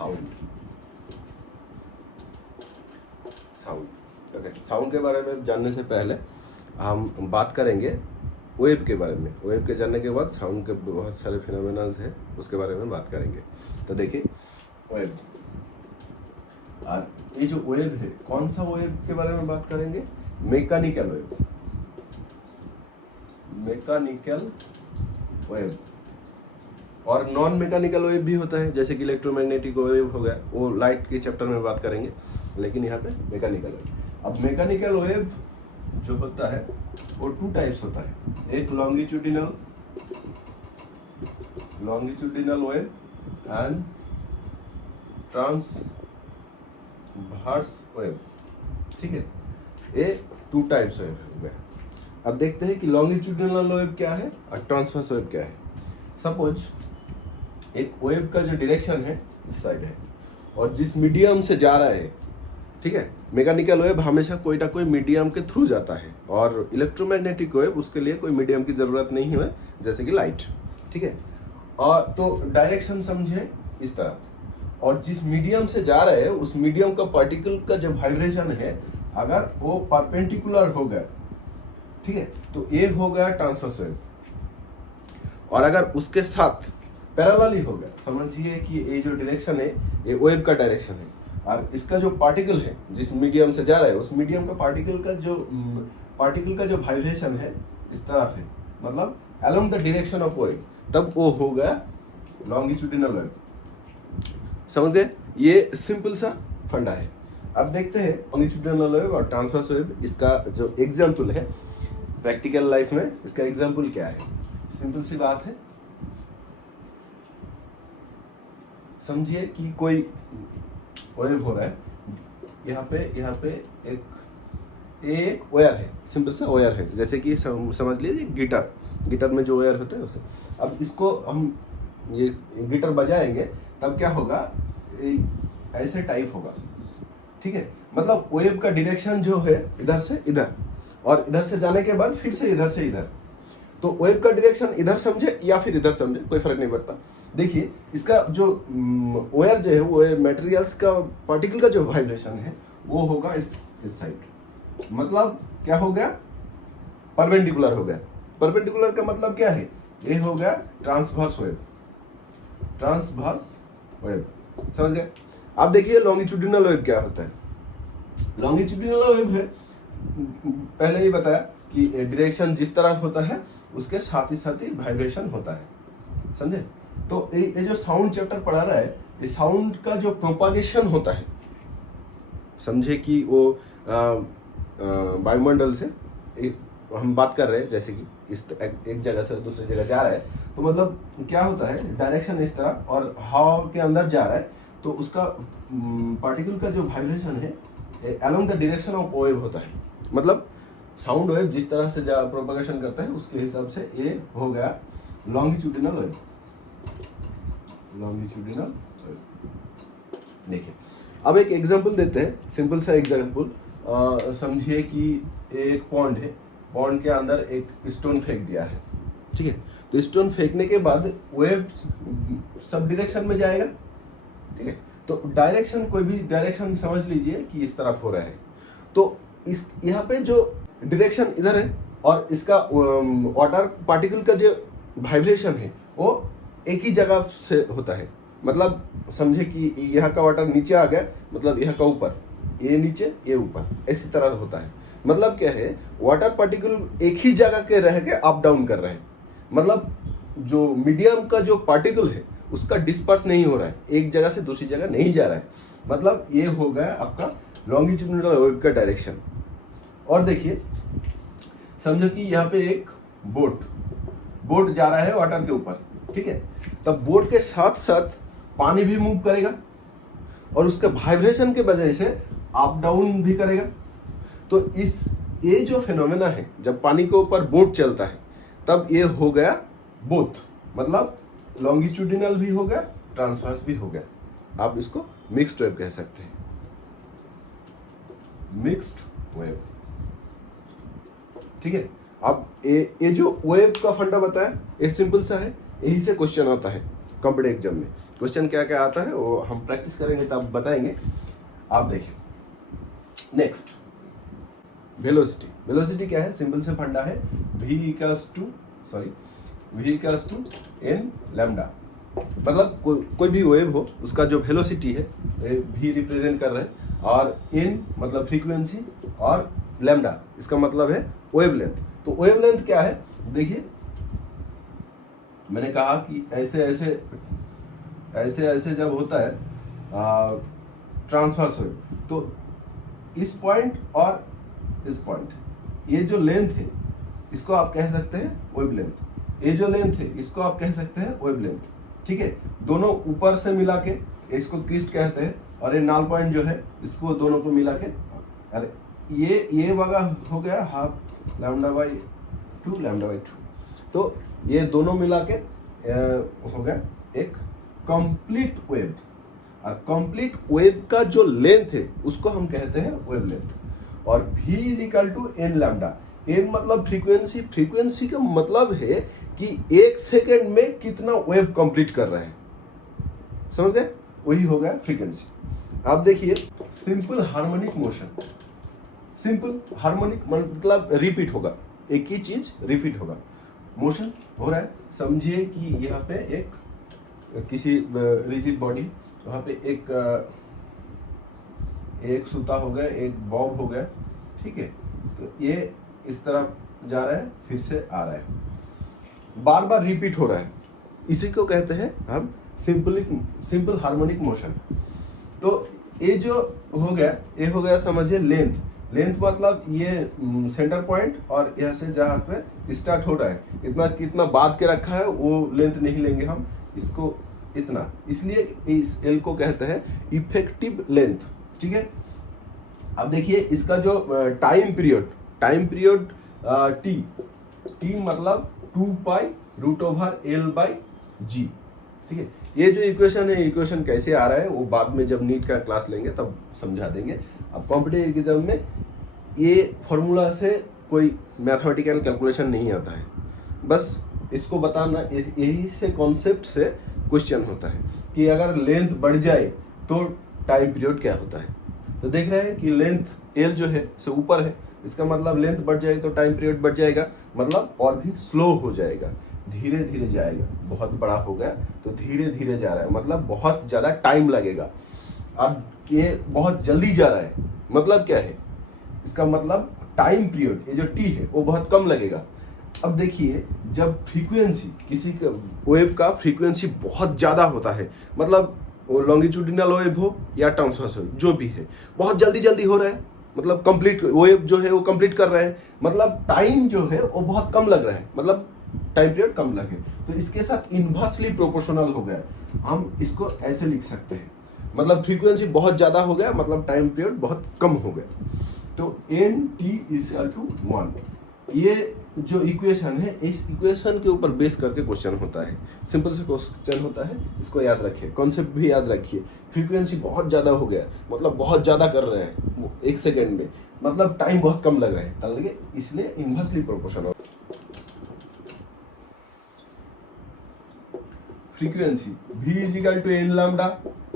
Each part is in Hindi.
साउंड। साउंड ओके, साउंड के बारे में जानने से पहले हम बात करेंगे वेव के बारे में। वेव के जानने के बाद साउंड के बहुत सारे फिनोमेनाज हैं, उसके बारे में बात करेंगे। तो देखिए वेव, और ये जो वेव है, कौन सा वेव के बारे में बात करेंगे? Mechanical wave. मैकेनिकल वेव और नॉन मैकेनिकल वेव भी होता है, जैसे कि इलेक्ट्रोमैग्नेटिक वेव हो गया, वो लाइट के चैप्टर में बात करेंगे, लेकिन यहाँ पे मैकेनिकल वेव। अब मैकेनिकल वेव जो होता है वो टू टाइप्स होता है, एक longitudinal wave and transverse wave. ठीक है, ये टू टाइप्स वेव हो गया। अब देखते हैं कि लॉन्गिट्यूडिनल वेव क्या है और ट्रांसवर्स वेव क्या है। सपोज एक वेव का जो डायरेक्शन है इस साइड है और जिस मीडियम से जा रहा है, ठीक है, मैकेनिकल वेव हमेशा कोई ना कोई मीडियम के थ्रू जाता है, और इलेक्ट्रोमैग्नेटिक वेव उसके लिए कोई मीडियम की जरूरत नहीं है, जैसे कि लाइट। ठीक है, और तो डायरेक्शन समझे इस तरह, और जिस मीडियम से जा रहे हैं उस मीडियम का पार्टिकल का जो वाइब्रेशन है अगर वो परपेंडिकुलर हो गया, ठीक है, तो ये हो गया ट्रांसवर्स वेव। और अगर उसके साथ पैरेलली हो गया, समझिए कि ये जो डायरेक्शन है ये वेव का डायरेक्शन है, और इसका जो पार्टिकल है जिस मीडियम से जा रहा है उस मीडियम का पार्टिकल का जो वाइब्रेशन है इस तरफ है, मतलब along the direction of wave, तब वो हो गया लॉन्गिट्यूडिनल वेव। समझ गए? ये सिंपल सा फंडा है। अब देखते हैं लॉन्गिट्यूडिनल वेव और ट्रांसवर्स वेव, इसका जो एग्जाम्पल है प्रैक्टिकल लाइफ में, इसका एग्जाम्पल क्या है? सिंपल सी बात है, समझिए कि कोई वेव हो रहा है, यहाँ पे एक वायर है, सिंपल सा वायर है, जैसे कि समझ लीजिए गिटार में जो वायर होता है उसे। अब इसको हम ये गिटार बजाएंगे तब क्या होगा, ऐसे टाइप होगा। ठीक है, मतलब वेव का डायरेक्शन जो है इधर से इधर, और इधर से जाने के बाद फिर से इधर। तो वेव का डायरेक्शन इधर समझे या फिर इधर समझे, कोई फर्क नहीं पड़ता। देखिए इसका जो वायर जो है वो मटेरियल्स का पार्टिकल का जो वाइब्रेशन है वो होगा इस साइड, मतलब क्या हो गया, परपेंडिकुलर हो गया। परपेंडिकुलर का मतलब क्या है, ये हो गया ट्रांसवर्स वेव। समझ गए? अब देखिए लॉन्गिट्यूडिनल वेव क्या होता है। लॉन्गिट्यूडिनल वेव है, पहले ही बताया कि डायरेक्शन जिस तरफ होता है उसके साथ ही वाइब्रेशन होता है, समझे? तो ये जो साउंड चैप्टर पढ़ा रहा है, ये साउंड का जो प्रोपागेशन होता है, समझे कि वो वायुमंडल से हम बात कर रहे हैं, जैसे कि इस एक जगह से दूसरी जगह जा रहा है, तो मतलब क्या होता है, डायरेक्शन इस तरह और हवा के अंदर जा रहा है, तो उसका पार्टिकल का जो वाइब्रेशन है along the direction of wave होता है। मतलब साउंड वेव जिस तरह से प्रोपगेशन करता है उसके हिसाब से ये हो गया लॉन्गिट्यूडिनल वेव। देखिए अब एक एग्जांपल देते हैं, सिंपल सा एग्जांपल। समझिए कि एक पॉन्ड है, पॉन्ड के अंदर एक स्टोन फेंक दिया है, ठीक है, तो स्टोन फेंकने के बाद वेव सब डायरेक्शन में जाएगा, ठीक है, तो डायरेक्शन कोई भी डायरेक्शन समझ लीजिए कि इस तरफ हो रहा है, तो इस यहाँ पे जो डायरेक्शन इधर है और इसका वाटर पार्टिकल का जो वाइब्रेशन है वो एक ही जगह से होता है। मतलब समझे कि यहाँ का वाटर नीचे आ गया, मतलब यहाँ का ऊपर, ये नीचे ये ऊपर, इसी तरह होता है। मतलब क्या है, वाटर पार्टिकल एक ही जगह के रह के अप डाउन कर रहे हैं, मतलब जो मीडियम का जो पार्टिकल है उसका डिस्पर्स नहीं हो रहा है, एक जगह से दूसरी जगह नहीं जा रहा है, मतलब ये हो गया आपका लॉन्गिट्यूडिनल वेव का डायरेक्शन। और देखिए समझो कि यहाँ पे एक बोट जा रहा है वाटर के ऊपर, ठीक है, तब बोट के साथ साथ पानी भी मूव करेगा और उसके वाइब्रेशन के वजह से अप डाउन भी करेगा। तो ये जो फिनोमेना है, जब पानी के ऊपर बोट चलता है तब ये हो गया बोथ, मतलब लॉन्गिट्यूडिनल भी हो गया, ट्रांसवर्स भी हो गया। आप इसको मिक्स्ड वेव कह सकते हैं, मिक्स्ड वेव, ठीक है। अब ये जो वेव का फंडा बताया ये सिंपल सा है, यही से क्वेश्चन आता है कॉम्पिटेटिव एग्जाम में। क्वेश्चन क्या क्या आता है वो हम प्रैक्टिस करेंगे तब बताएंगे। आप देखिए नेक्स्ट, वेलोसिटी। वेलोसिटी क्या है? सिंपल से फंडा है, v equals to n lambda. मतलब कोई भी वेव हो उसका जो वेलोसिटी है v रिप्रेजेंट कर रहे हैं और n मतलब फ्रीक्वेंसी और लैम्डा इसका मतलब है वेवलेंथ। तो वेवलेंथ क्या है? देखिए मैंने कहा कि ऐसे ऐसे जब होता है ट्रांसवर्स वेव, तो इस पॉइंट और इस पॉइंट, ये जो लेंथ है इसको आप कह सकते हैं वेवलेंथ, ये जो लेंथ है इसको आप कह सकते हैं वेवलेंथ। ठीक है, दोनों ऊपर से मिला के इसको क्रिस्ट कहते हैं और ये नाल पॉइंट जो है इसको दोनों को मिला के, अरे ये वाला हो गया हाफ लैम्डा बाई टू, तो ये दोनों मिला के हो गया एक कंप्लीट वेव। और कंप्लीट वेव का जो लेंथ है उसको हम कहते हैं वेवलेंथ। और v is equal to n lambda. N मतलब फ्रीक्वेंसी, फ्रीक्वेंसी का मतलब है कि एक सेकेंड में कितना वेव कंप्लीट कर रहे हैं, समझ गए? वही हो गया फ्रीक्वेंसी। आप देखिए simple harmonic motion, simple harmonic मतलब रिपीट होगा, एक ही चीज रिपीट होगा, मोशन हो रहा है। समझिए कि यहाँ पे एक किसी रिजिड बॉडी, वहां पे एक सूता हो गया, एक बॉब हो गया, ठीक है, तो ये इस तरफ जा रहा है फिर से आ रहा है, बार बार रिपीट हो रहा है, इसी को कहते हैं हम सिंपल हार्मोनिक मोशन। तो ये जो हो गया, ये हो गया समझिए लेंथ। लेंथ मतलब ये सेंटर पॉइंट और यहाँ से जहाँ पे स्टार्ट हो रहा है, इतना कितना बांध के रखा है वो लेंथ नहीं लेंगे हम, इसको इतना, इसलिए इस एल को कहते हैं इफेक्टिव लेंथ। ठीक है, अब देखिए इसका जो टाइम पीरियड टी मतलब 2 pi root over L by G. ठीक है, ये जो इक्वेशन है, इक्वेशन कैसे आ रहा है वो बाद में जब नीट का क्लास लेंगे तब समझा देंगे। अब कॉम्पिटिटिव एग्जाम में ये फॉर्मूला से कोई मैथमेटिकल कैलकुलेशन नहीं आता है, बस इसको बताना, यही से कॉन्सेप्ट से क्वेश्चन होता है कि अगर लेंथ बढ़ जाए तो टाइम पीरियड क्या होता है। तो देख रहे हैं कि लेंथ एल जो है से ऊपर है, इसका मतलब लेंथ बढ़ जाए तो टाइम पीरियड बढ़ जाएगा, मतलब और भी स्लो हो जाएगा, धीरे धीरे जाएगा। बहुत बड़ा हो गया तो धीरे धीरे जा रहा है, मतलब बहुत ज्यादा टाइम लगेगा। अब ये बहुत जल्दी जा रहा है, मतलब क्या है? इसका मतलब टाइम पीरियड, ये जो टी है वो बहुत कम लगेगा। अब देखिए जब फ्रीक्वेंसी, किसी का वेव का फ्रीक्वेंसी बहुत ज्यादा होता है, मतलब वो लॉन्गिट्यूडिनल वेव हो या ट्रांसवर्स वेव, जो भी है बहुत जल्दी हो रहा है, मतलब कंप्लीट वेव जो है वो कंप्लीट कर रहा है, मतलब टाइम जो है वो बहुत कम लग रहा है, मतलब टाइम पीरियड कम लगे, तो इसके साथ इनवर्सली प्रोपोर्शनल हो गया। हम इसको ऐसे लिख सकते हैं, मतलब फ्रीक्वेंसी बहुत ज्यादा हो गया, मतलब टाइम पीरियड बहुत कम हो गया। तो n T is equal to 1, ये जो इक्वेशन है, इस इक्वेशन के ऊपर बेस करके क्वेश्चन होता है। सिंपल से क्वेश्चन होता है, इसको याद रखिए, कॉन्सेप्ट भी याद रखिए। फ्रीक्वेंसी बहुत ज़्यादा हो गया, मतलब बहुत ज़्यादा कर रहे हैं एक सेकेंड में, मतलब टाइम बहुत कम लग रहा है, तब लगे, इसलिए inversely proportional. Frequency v is equal to n lambda,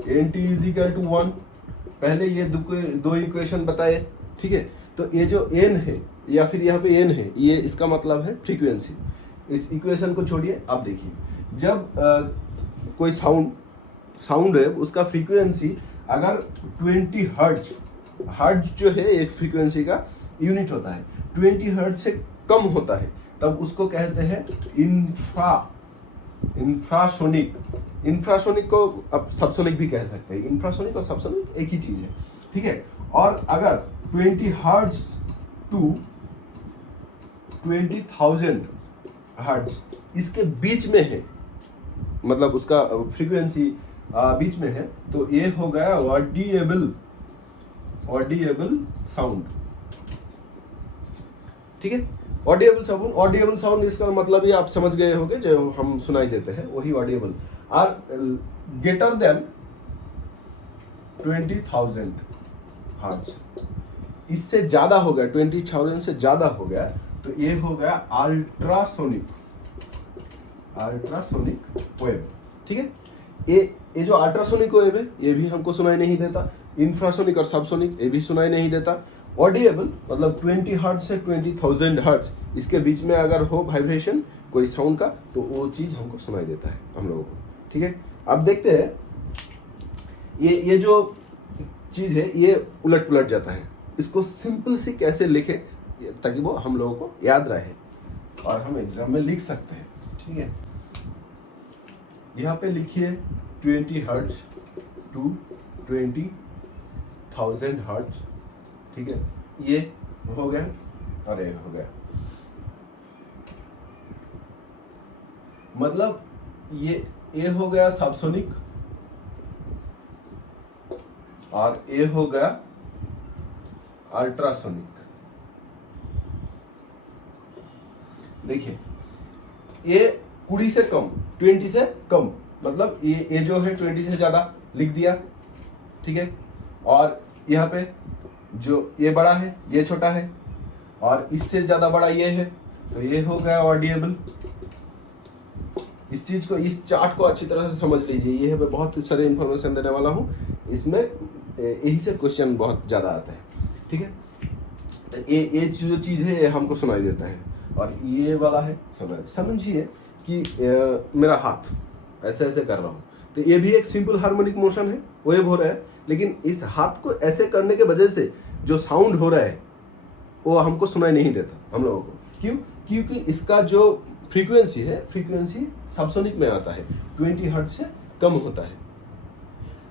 n T is equal to 1। पहले ये दो इक्वेशन बताए, ठीक है। तो ये जो n है या फिर यहाँ पे n है, ये इसका मतलब है फ्रीक्वेंसी। इस इक्वेशन को छोड़िए, आप देखिए जब कोई साउंड है, उसका फ्रीक्वेंसी अगर 20 हर्ट्ज जो है एक फ्रीक्वेंसी का यूनिट होता है, 20 हर्ट्ज से कम होता है, तब उसको कहते हैं इंफ्रासोनिक। इंफ्रासोनिक को अब सबसोनिक भी कह सकते हैं, इंफ्रासोनिक और सबसोनिक एक ही चीज है, ठीक है। और अगर 20 हर्ट्ज टू 20,000 हर्ट्ज इसके बीच में है, मतलब उसका फ्रीक्वेंसी बीच में है, तो ये हो गया ऑडिएबल साउंड, ठीक है। ऑडिएबल साउंड इसका मतलब ये आप समझ गए होंगे, जो हम सुनाई देते हैं वही ऑडिएबल। और ग्रेटर देन 20,000 हर्ट्ज, इससे ज्यादा हो गया, 20,000 से ज्यादा हो गया, तो ये हो गया अल्ट्रासोनिक वेव, ठीक है। ये ये जो अल्ट्रासोनिक वेव है ये भी हमको सुनाई नहीं देता, इंफ्रासोनिक और सबसोनिक ये भी सुनाई नहीं देता। ऑडिएबल मतलब 20 हर्ट्ज से 20,000 हर्ट्ज इसके बीच में अगर हो वाइब्रेशन कोई साउंड का तो वो चीज़ हमको सुनाई देता है हम लोगों को। ठीक है, अब देखते हैं ये जो चीज़ है ये उलट पुलट जाता है, इसको सिंपल सी कैसे लिखे ताकि वो हम लोगों को याद रहे और हम एग्जाम में लिख सकते हैं। ठीक है, यहाँ पे लिखिए 20 हर्ट्ज टू 20,000 हर्ट्ज। ठीक है, ये हो गया और ये हो गया, मतलब ये हो गया सबसोनिक और ये हो गया अल्ट्रासोनिक। देखिए ये 20 से कम 20 से कम मतलब ये जो है 20 से ज्यादा लिख दिया। ठीक है, और यहाँ पे जो ये बड़ा है ये छोटा है और इससे ज्यादा बड़ा ये है तो ये हो गया ऑडिएबल। इस चीज को, इस चार्ट को अच्छी तरह से समझ लीजिए, ये है मैं बहुत सारे इंफॉर्मेशन देने वाला हूँ, इसमें यही से क्वेश्चन बहुत ज्यादा आता है। ठीक है, ये जो चीज है ये हमको सुनाई देता है और ये वाला है समझिए कि मेरा हाथ ऐसे ऐसे कर रहा हूँ तो ये भी एक सिंपल हार्मोनिक मोशन है, वेव हो रहा है, लेकिन इस हाथ को ऐसे करने के वजह से जो साउंड हो रहा है वो हमको सुनाई नहीं देता हम लोगों को। क्यों? क्योंकि इसका जो फ्रीक्वेंसी है, फ्रीक्वेंसी सबसोनिक में आता है, 20 हर्ट्ज से कम होता है।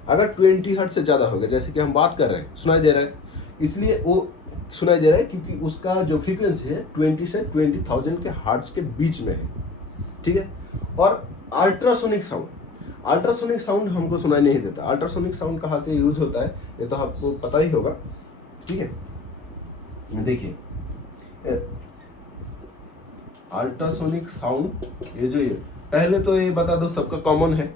अगर 20 हर्ट्ज से ज़्यादा हो गया, जैसे कि हम बात कर रहे हैं, सुनाई दे रहा है, इसलिए वो सुनाई दे रहा है क्योंकि उसका जो फ्रीक्वेंसी है 20 से 20,000 के हर्ट्ज के बीच में है। ठीक है, और अल्ट्रासोनिक साउंड हमको सुनाई नहीं देता। अल्ट्रासोनिक साउंड कहाँ से यूज होता है ये तो आपको पता ही होगा। ठीक है, देखिए अल्ट्रासोनिक साउंड ये पहले तो ये बता दो सबका कॉमन है,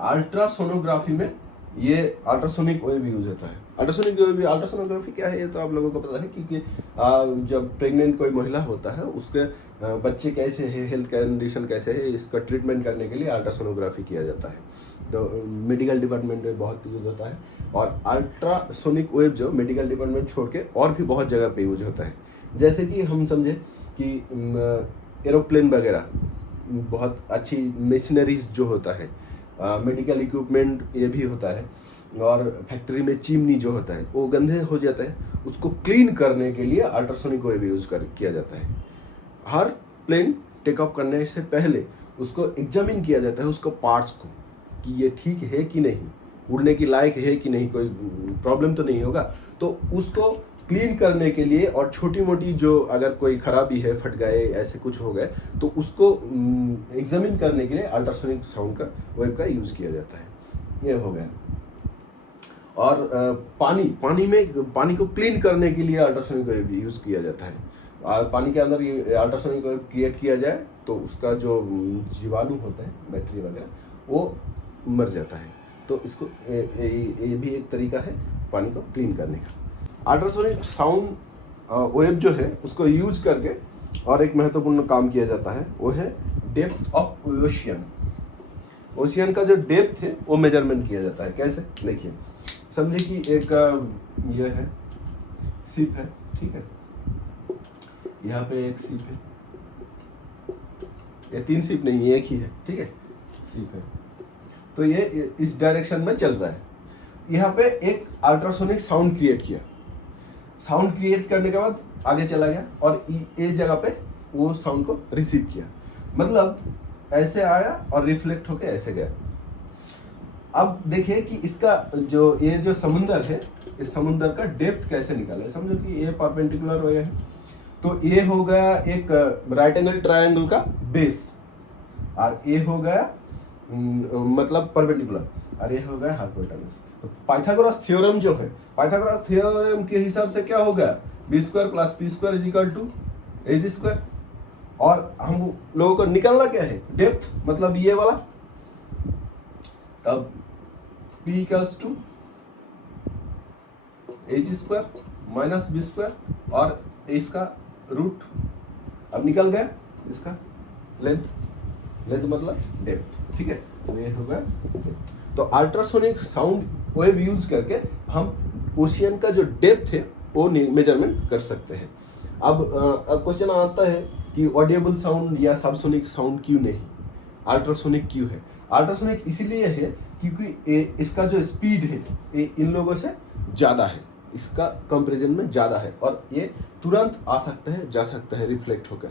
अल्ट्रासोनोग्राफी में ये अल्ट्रासोनिक वेव यूज होता है। अल्ट्रासोनोग्राफी क्या है ये तो आप लोगों को पता है, क्योंकि जब प्रेग्नेंट कोई महिला होता है उसके बच्चे कैसे है, हेल्थ कंडीशन कैसे है, इसका ट्रीटमेंट करने के लिए अल्ट्रासोनोग्राफी किया जाता है। तो मेडिकल डिपार्टमेंट में बहुत यूज होता है और अल्ट्रासोनिक वेव जो मेडिकल डिपार्टमेंट छोड़ के और भी बहुत जगह पे यूज होता है। जैसे कि हम समझे कि एरोप्लेन वगैरह बहुत अच्छी मशीनरीज जो होता है, मेडिकल इक्विपमेंट ये भी होता है, और फैक्ट्री में चिमनी जो होता है वो गंदे हो जाता है, उसको क्लीन करने के लिए अल्ट्रासोनिक वेव यूज किया जाता है। हर प्लेन टेक ऑफ करने से पहले उसको एग्जामिन किया जाता है, उसको पार्ट्स को, कि ये ठीक है कि नहीं, उड़ने की लायक है कि नहीं, कोई प्रॉब्लम तो नहीं होगा। तो उसको क्लीन करने के लिए और छोटी मोटी जो अगर कोई खराबी है, फट गए, ऐसे कुछ हो गए, तो उसको एग्जामिन करने के लिए अल्ट्रासोनिक साउंड का वेव का यूज किया जाता है। ये हो गया। और पानी को क्लीन करने के लिए अल्ट्रासोनिक वेव यूज किया जाता है। पानी के अंदर ये अल्ट्रासोनिक वेव क्रिएट किया जाए तो उसका जो जीवाणु होता है, बैक्टीरिया वगैरह, वो मर जाता है। तो इसको ये भी एक तरीका है पानी को क्लीन करने का। अल्ट्रासोनिक साउंड वेव जो है उसको यूज करके और एक महत्वपूर्ण काम किया जाता है, वो है डेप्थ ऑफ ओशियन। ओशियन का जो डेप्थ है वो मेजरमेंट किया जाता है। कैसे? देखिए, समझे कि एक ये है शिप है, ठीक है, यहाँ पे एक शिप है, ये 3 शिप नहीं, एक ही है, ठीक है, शिप है। तो ये इस डायरेक्शन में चल रहा है। यहाँ पे एक अल्ट्रासोनिक साउंड क्रिएट किया, साउंड क्रिएट करने के बाद आगे चला गया और ये जगह पे वो साउंड को रिसीव किया, मतलब ऐसे आया और रिफ्लेक्ट होके ऐसे गया। अब देखिए कि इसका ये जो समुंदर है, इस समुंदर का डेप्थ कैसे निकाले। समझो कि ये परपेंडिकुलर वे है, तो ये हो गया एक राइट एंगल ट्रायंगल का बेस, और ये हो गया मतलब परपेंडिकुलर, और ये हो गया हाइपोटेनस। तो पाइथागोरस थ्योरम जो है, पाइथागोरस थ्योरम के हिसाब से क्या हो गया, b² + p² = h²। और हम लोगों को निकालना क्या है, डेप्थ, मतलब ये वाला। तब p = h² - b² और इसका रूट, अब निकल गया इसका लेंथ, लेंथ मतलब डेप्थ, ठीक है, तो ये होगा डेप्थ। तो अल्ट्रासोनिक साउंड वेव यूज करके हम ओशियन का जो डेप्थ है वो मेजरमेंट कर सकते हैं। अब क्वेश्चन आता है कि ऑडिएबल साउंड या सबसोनिक साउंड क्यों नहीं, अल्ट्रासोनिक क्यों है? अल्ट्रासोनिक इसीलिए है क्योंकि इसका जो स्पीड है ये इन लोगों से ज़्यादा है, इसका कंपैरिजन में ज़्यादा है, और ये तुरंत आ सकता है जा सकता है रिफ्लेक्ट होकर,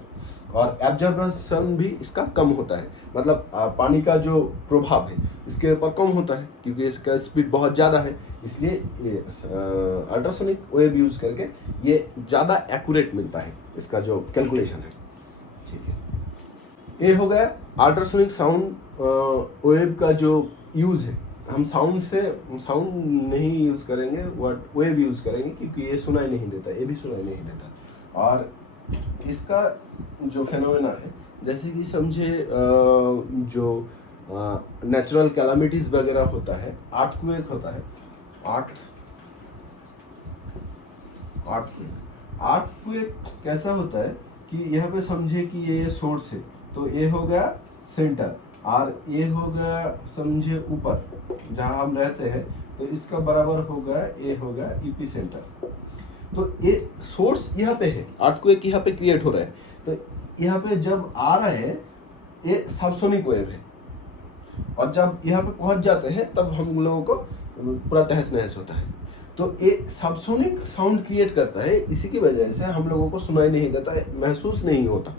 और एब्जॉर्प्शन भी इसका कम होता है, मतलब पानी का जो प्रभाव है इसके ऊपर कम होता है क्योंकि इसका स्पीड बहुत ज़्यादा है। इसलिए अल्ट्रासोनिक वेव यूज करके ये ज़्यादा एक्यूरेट मिलता है, इसका जो कैलकुलेशन है, ठीक है। ये हो गया अल्ट्रासोनिक साउंड वेव का जो यूज़ है। हम साउंड नहीं यूज़ करेंगे, वर्ड वेव यूज़ करेंगे क्योंकि ये सुनाई नहीं देता, ये भी सुनाई नहीं देता। और इसका जो फेनोमेना है, जैसे कि समझे जो नेचुरल कैलामिटीज वगैरह होता है, अर्थक्वेक होता है, अर्थक्वेक कैसा होता है कि यहाँ पे समझे कि ये सोर्स है, तो ये हो गया सेंटर, और ये हो गया समझे ऊपर जहाँ हम रहते हैं, तो इसका बराबर हो गया, ये हो गया ईपी सेंटर। तो ये सोर्स यहाँ पे है, अर्थक्वेक यहाँ पे क्रिएट हो रहा है, तो यहाँ पे जब आ रहा है ये सबसोनिक वेव है, और जब यहाँ पे पहुँच जाते हैं तब हम लोगों को पूरा तहस नहस होता है। तो ये सबसोनिक साउंड क्रिएट करता है, इसी की वजह से हम लोगों को सुनाई नहीं देता है, महसूस नहीं होता,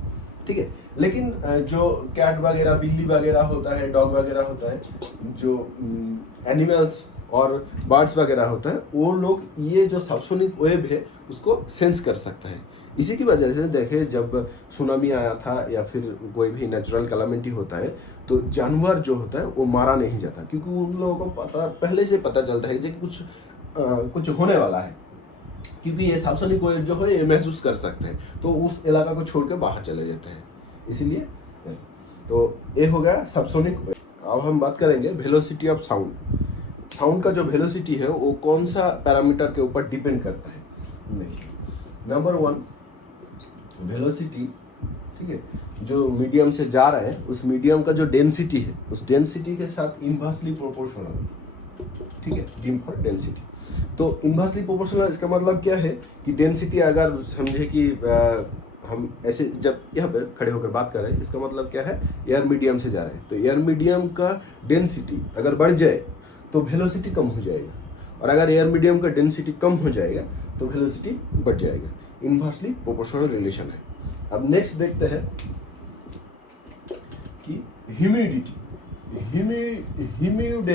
ठीक है। लेकिन जो कैट वगैरह, बिल्ली वगैरह होता है, डॉग वगैरह होता है, जो एनिमल्स और बर्ड्स वगैरह होता है, वो लोग ये जो सबसोनिक वेव है उसको सेंस कर सकता है। इसी की वजह से देखे, जब सुनामी आया था या फिर कोई भी नेचुरल कैलामिटी होता है, तो जानवर जो होता है वो मारा नहीं जाता, क्योंकि उन लोगों को पहले से पता चलता है कि कुछ होने वाला है, क्योंकि ये सबसोनिक वेव जो है ये महसूस कर सकते हैं, तो उस इलाका को छोड़ के बाहर चले जाते हैं। इसीलिए तो ये हो गया सबसोनिक वेव। अब हम बात करेंगे वेलोसिटी ऑफ साउंड। साउंड का जो वेलोसिटी है वो कौन सा पैरामीटर के ऊपर डिपेंड करता है? नहीं, नंबर 1 वेलोसिटी, ठीक है, जो मीडियम से जा रहा है उस मीडियम का जो डेंसिटी है, उस डेंसिटी के साथ इनवर्सली प्रोपोर्शनल, ठीक है, डी फॉर डेंसिटी। तो इनवर्सली प्रोपोर्शनल इसका मतलब क्या है कि डेंसिटी, अगर समझे कि हम ऐसे जब यहाँ पे खड़े होकर बात कर रहे हैं, इसका मतलब क्या है, एयर मीडियम से जा रहे हैं, तो एयर मीडियम का डेंसिटी अगर बढ़ जाए तो वेलोसिटी कम हो जाएगा, और अगर एयर मीडियम का डेंसिटी कम हो जाएगा तो वेलोसिटी बढ़ जाएगा। इनवर्सली प्रोपोर्शनल रिलेशन है। अब नेक्स्ट देखते हैं कि ह्यूमिडिटी, ह्यूमिड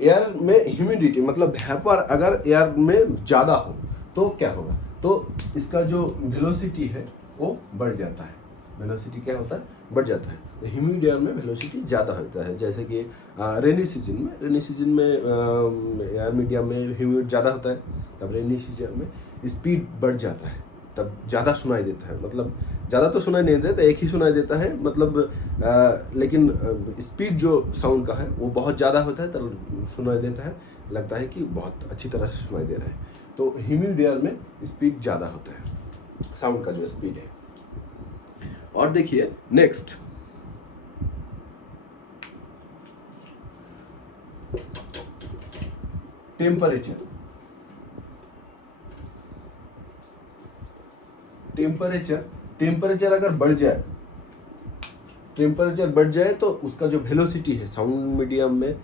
एयर में ह्यूमिडिटी मतलब वेपर अगर एयर में ज़्यादा हो तो क्या होगा, तो इसका जो वेलोसिटी है वो बढ़ जाता है। वेलोसिटी क्या होता है, बढ़ जाता है। तो ह्यूमिड एयर में वेलोसिटी ज़्यादा होता है, जैसे कि रेनी सीजन में एयर मीडियम में ह्यूमिड ज़्यादा होता है, तब रेनी सीजन में स्पीड बढ़ जाता है, तब ज़्यादा सुनाई देता है, मतलब ज़्यादा तो सुनाई नहीं देता, एक ही सुनाई देता है, मतलब लेकिन स्पीड जो साउंड का है वो बहुत ज़्यादा होता है, तब सुनाई देता है, लगता है कि बहुत अच्छी तरह से सुनाई दे रहा है। तो ह्यूमिड एयर में स्पीड ज़्यादा होता है, साउंड का जो स्पीड है। और देखिए नेक्स्ट, टेम्परेचर। टेम्परेचर अगर बढ़ जाए, तो उसका जो वेलोसिटी है, साउंड मीडियम में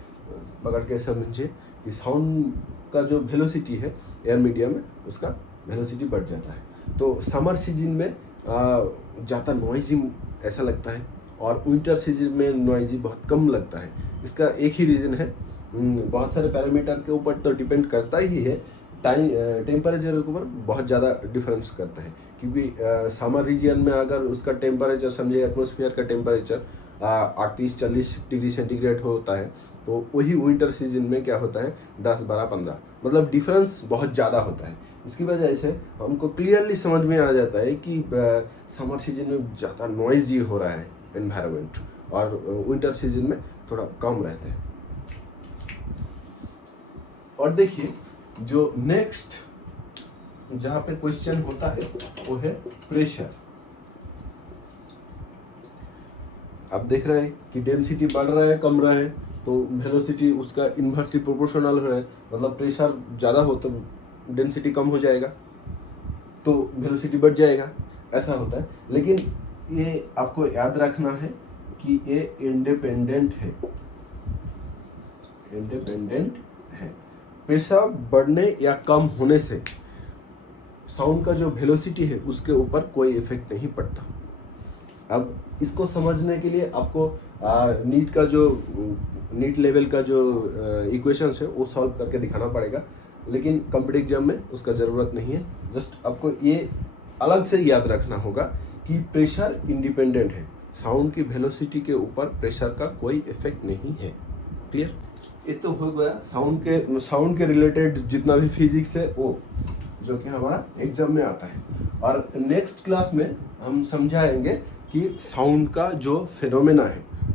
पकड़ के समझिए कि साउंड का जो वेलोसिटी है एयर मीडियम में, उसका वेलोसिटी बढ़ जाता है। तो समर सीजन में ज़्यादा नॉइजी ऐसा लगता है, और विंटर सीजन में नॉइजी बहुत कम लगता है। इसका एक ही रीज़न है, बहुत सारे पैरामीटर के ऊपर तो डिपेंड करता ही है, टेम्परेचर के ऊपर बहुत ज़्यादा डिफरेंस करता है, क्योंकि समर रीजन में अगर उसका टेम्परेचर समझे, एटमॉस्फेयर का टेम्परेचर 38-40 डिग्री सेंटीग्रेड होता है, तो वही विंटर सीजन में क्या होता है 10, 12, 15, मतलब डिफरेंस बहुत ज़्यादा होता है। इसकी वजह से हमको क्लियरली समझ में आ जाता है कि समर सीजन में ज़्यादा नॉइजी हो रहा है एनवायरनमेंट, और विंटर सीजन में थोड़ा कम रहता है। और देखिए जो नेक्स्ट जहां पे क्वेश्चन होता है वो है प्रेशर। आप देख रहे हैं कि डेंसिटी बढ़ रहा है कम रहा है, तो वेलोसिटी उसका इन्वर्सली प्रोपोर्शनल हो रहा है, मतलब प्रेशर ज़्यादा हो तो डेंसिटी कम हो जाएगा, तो वेलोसिटी बढ़ जाएगा, ऐसा होता है। लेकिन ये आपको याद रखना है कि ये इंडिपेंडेंट है, इंडिपेंडेंट है। प्रेशर बढ़ने या कम होने से साउंड का जो वेलोसिटी है उसके ऊपर कोई इफेक्ट नहीं पड़ता। अब इसको समझने के लिए आपको नीट लेवल का जो इक्वेशंस है वो सॉल्व करके दिखाना पड़ेगा, लेकिन कॉम्पिटिटिव एग्जाम में उसका ज़रूरत नहीं है। जस्ट आपको ये अलग से याद रखना होगा कि प्रेशर इंडिपेंडेंट है, साउंड की वेलोसिटी के ऊपर प्रेशर का कोई इफेक्ट नहीं है। क्लियर? ये तो हो गया साउंड के रिलेटेड जितना भी फिजिक्स है वो, जो कि हमारा एग्जाम में आता है। और नेक्स्ट क्लास में हम समझाएंगे कि साउंड का जो फिनोमेना है